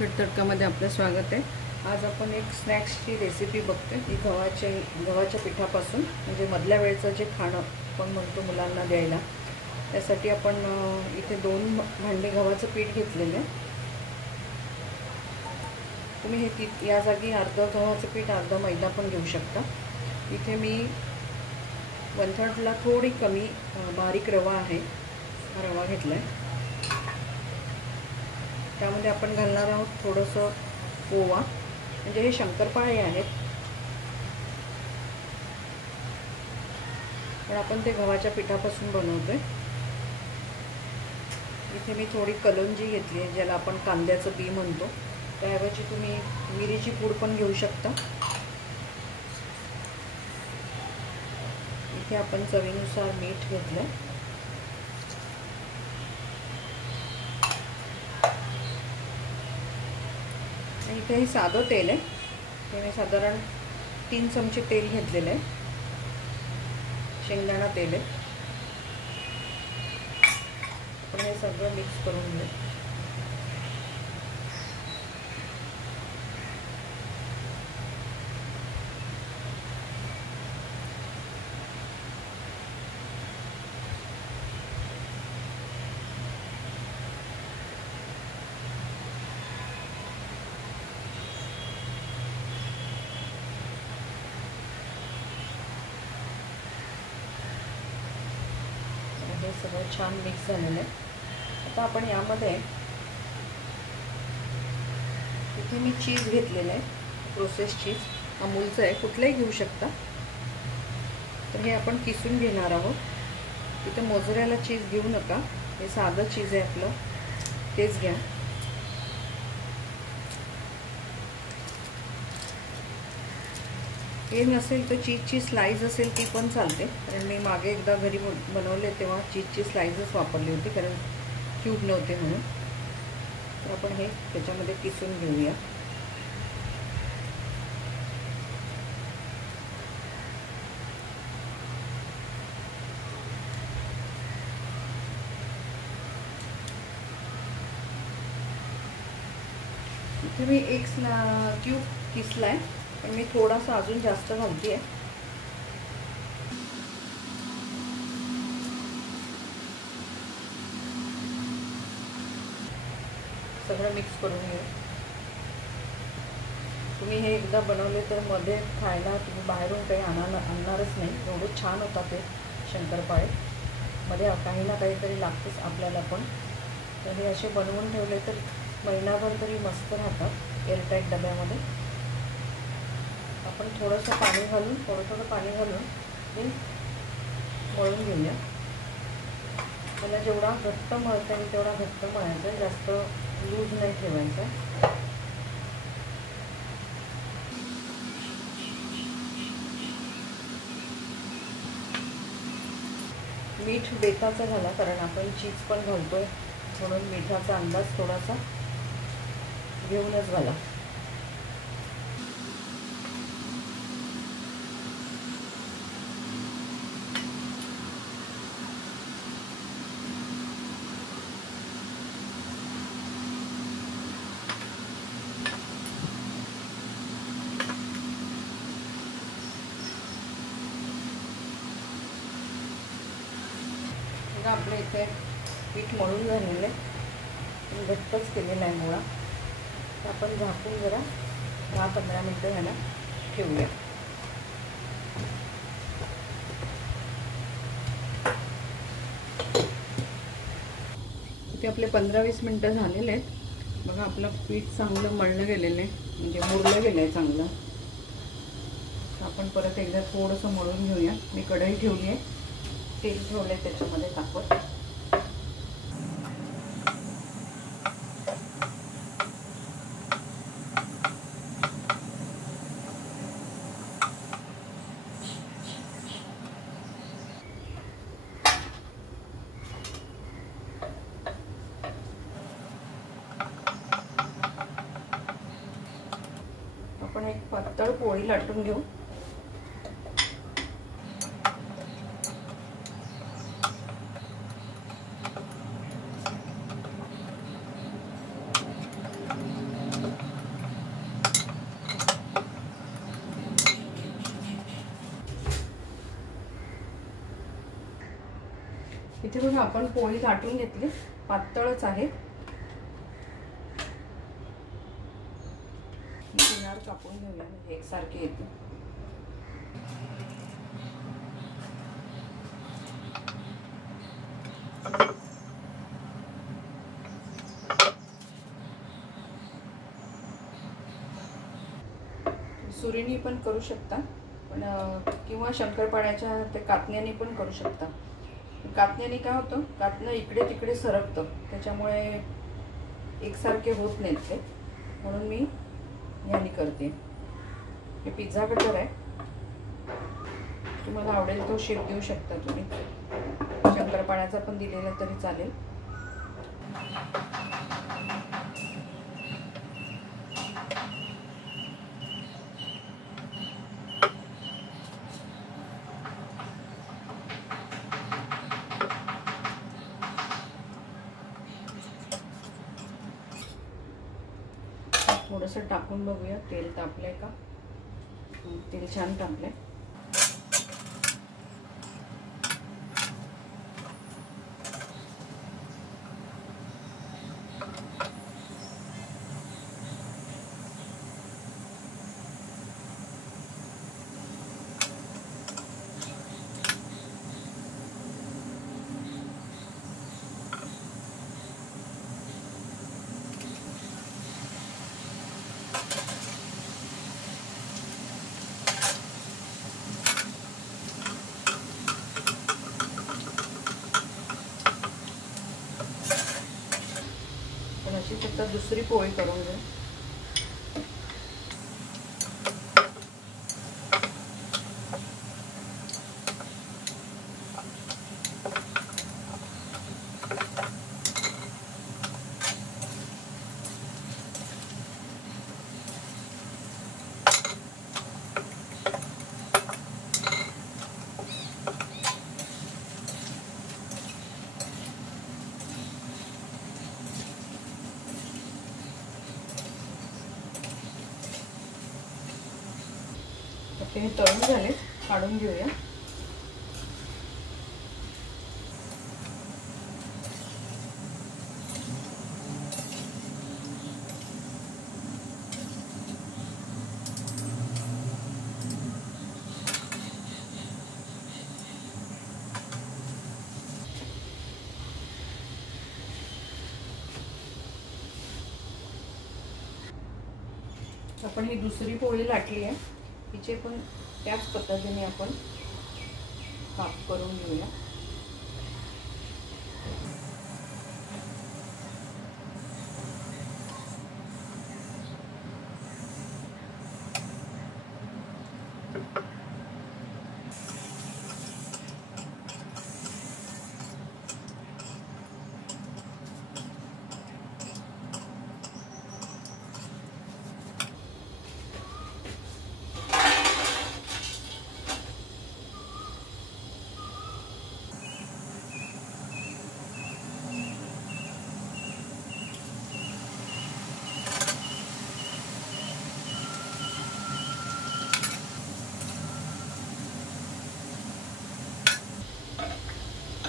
तिखट तडकामध्ये आपलं स्वागत आहे। आज आपण एक स्नॅक्सची रेसिपी बघतोय। ही गव्हाच्या पिठापासून म्हणजे मधल्या वेळचं जे खाणं आपण म्हणतो मुलांना द्यायला, त्यासाठी आपण इथे 2 भांडे गव्हाचं पीठ घेतलेलं आहे। तुम्ही हे या जागी अर्ध गव्हाचं पीठ अर्ध मैदा पण घेऊ शकता। इथे मी 1/3ला थोडी कमी बारीक रवा आहे, हा रवा घेतला आहे। त्यामध्ये आपण घालणार आहोत थोडंसं ओवा, म्हणजे हे शंकरपाळे आहेत, पण आपण ते गव्हाच्या पिठापासून बनवतोय। इथे मी थोडी कलोंजी घेतली आहे, ज्याला आपण कांद्याचं बी म्हणतो। त्याऐवजी तुम्ही मिरीची पूड पण घेऊ शकता। इथे आपण चवीनुसार मीठ घेतलं। इथे हे साधं तेल आहे, ते मी साधारण 3 चमचे तेल घेतलेलं आहे, शेंगदाणा तेल आहे। आपण हे सगळं मिक्स करून घेऊ। हे सगळं छान मिक्स झालेलं आहे। आता आपण यामध्ये इथे मी चीज घेतलेलं आहे, प्रोसेस चीज, अमूलचं आहे, कुठलंही घेऊ शकता। तर हे आपण किसून घेणार आहोत। इथे मोझरेला चीज घेऊ नका, हे साधं चीज आहे आपलं, तेच घ्या। हे नसेल तर चीजची स्लाइस असेल ती पण चालते, कारण मी मागे एकदा घरी बनवले तेव्हा चीजची स्लाइसच वापरली होती, कारण क्यूब नव्हते म्हणून। तर आपण हे त्याच्यामध्ये किसून घेऊया। इथे मी एक क्यूब किसलाय, पण मी थोडासा अजून जास्त घालते आहे। सगळं मिक्स करून घेऊ। तुम्ही हे एकदा बनवले तर मध्ये खायला तुम्ही बाहेरून काही आणणारच नाही, एवढं छान होतात ते शंकरपाळे। मध्ये काही ना काहीतरी लागतेच आपल्याला पण, तर हे असे बनवून ठेवले तर महिनाभर तरी मस्त राहतात एअरटाईट डब्यामध्ये। आपण थोडंसं पाणी घालून हे मळून घेऊया। मला जेवढा घट्ट मळता येईल तेवढा घट्ट मळायचा, जास्त लूज नाही ठेवायचा। मीठ बेताचं घाला, कारण आपण चीज पण घालतोय, म्हणून मिठाचा अंदाज थोडासा घेऊनच घाला। आपल्या इथे पीठ मळून झालेलं आहे, घट्टच केलेला आहे मुळा। तर आपण झाकून जरा 10-15 मिनटं ह्याला ठेवूया। इथे आपले 15-20 मिनटं झालेले आहेत। बघा आपलं पीठ चांगलं मळलं गेलेलं आहे, म्हणजे मुरलं गेलं आहे चांगलं। आपण परत एकदा थोडंसं मळून घेऊया। मी कढई ठेवली आहे, तेल ठेवले त्याच्यामध्ये टाकत। आपण एक पातळ पोळी लाटून घेऊ। इथे बघा आपण पोळी लाटून घेतली, पातळच आहे. किनार कापून घेऊया म्हणजे एकसारखे येते. सुरीनी पण करू शकता, पण किंवा शंकरपाळ्याच्या ते कातण्याने पण करू शकता. कातण्याने काय होतं, कातणं इकडे तिकडे सरकतं, त्याच्यामुळे एकसारखे होत नाहीत ते, म्हणून मी ह्याने करते. हे पिझ्झा कटर आहे, तुम्हाला आवडेल तो शेप देऊ शकता तुम्ही. शंकरपाळ्याचा पण दिलेला तरी चालेल. थोडंसं टाकून बघूया तेल तापलंय का. तेल छान तापलंय. अशीच आता दुसरी पोळी करून घेऊ. हे तळून झाले, काढून घेऊया. आपण ही दुसरी पोळी लाटली आहे, तिचे पण त्याच पद्धतीने आपण काप करून घेऊया.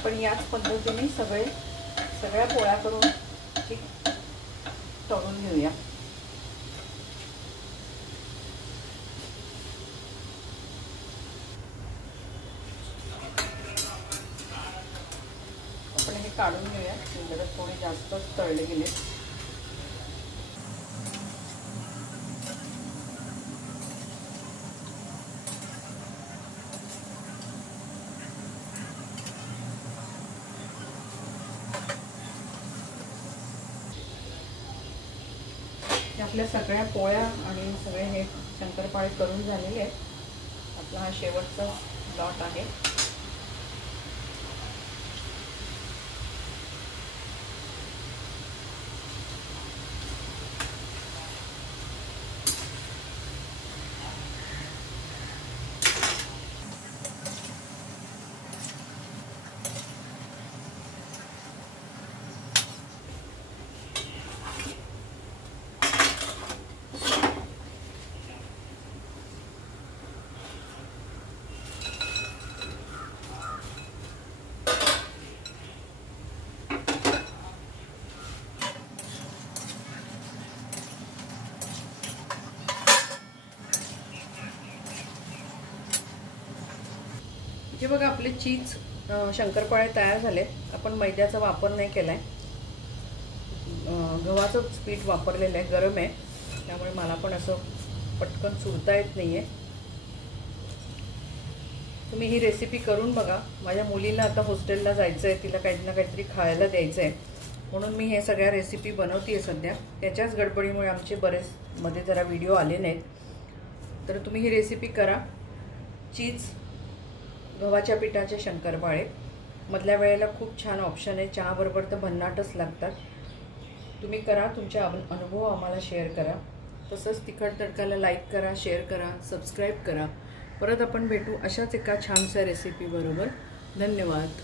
पण याच पद्धतीने सगळ्या पोळ्या करून तळून घेऊया. आपण हे काढून घेऊया, जरा थोडे जास्तच तळले गेले. आपल्या सगळ्या पोळ्या आणि सगळे हे शंकरपाळे करून झालेले आहेत. आपला हा शेवटचा लॉट आहे. हे बघा आपले चीज शंकरपाळे तयार झाले. आपण मैद्याचा वापर नाही केला आहे, गव्हाचंच पीठ वापरलेलं आहे. गरम आहे त्यामुळे मला पण असं पटकन चुरता येत नाही आहे. तुम्ही ही रेसिपी करून बघा. माझ्या मुलीला आता हॉस्टेलला जायचं आहे, तिला काही ना काहीतरी खायला द्यायचं आहे, म्हणून मी हे सगळ्या रेसिपी बनवते आहे सध्या. त्याच्याच गडबडीमुळे आमचे बरेच मध्ये जरा व्हिडिओ आले नाहीत. तर तुम्ही ही रेसिपी करा. चीज गव्हाच्या पिठाचे शंकरपाळे मधल्या वेळेला खूप छान ऑप्शन आहे. चहाबरोबर तर भन्नाटच लागतात. तुम्ही करा, तुमचे अनुभव आम्हाला शेअर करा. तसंच तिखट तडकाला लाईक करा, शेअर करा, सबस्क्राईब करा. परत आपण भेटू अशाच एका छानशा रेसिपी बरोबर. धन्यवाद.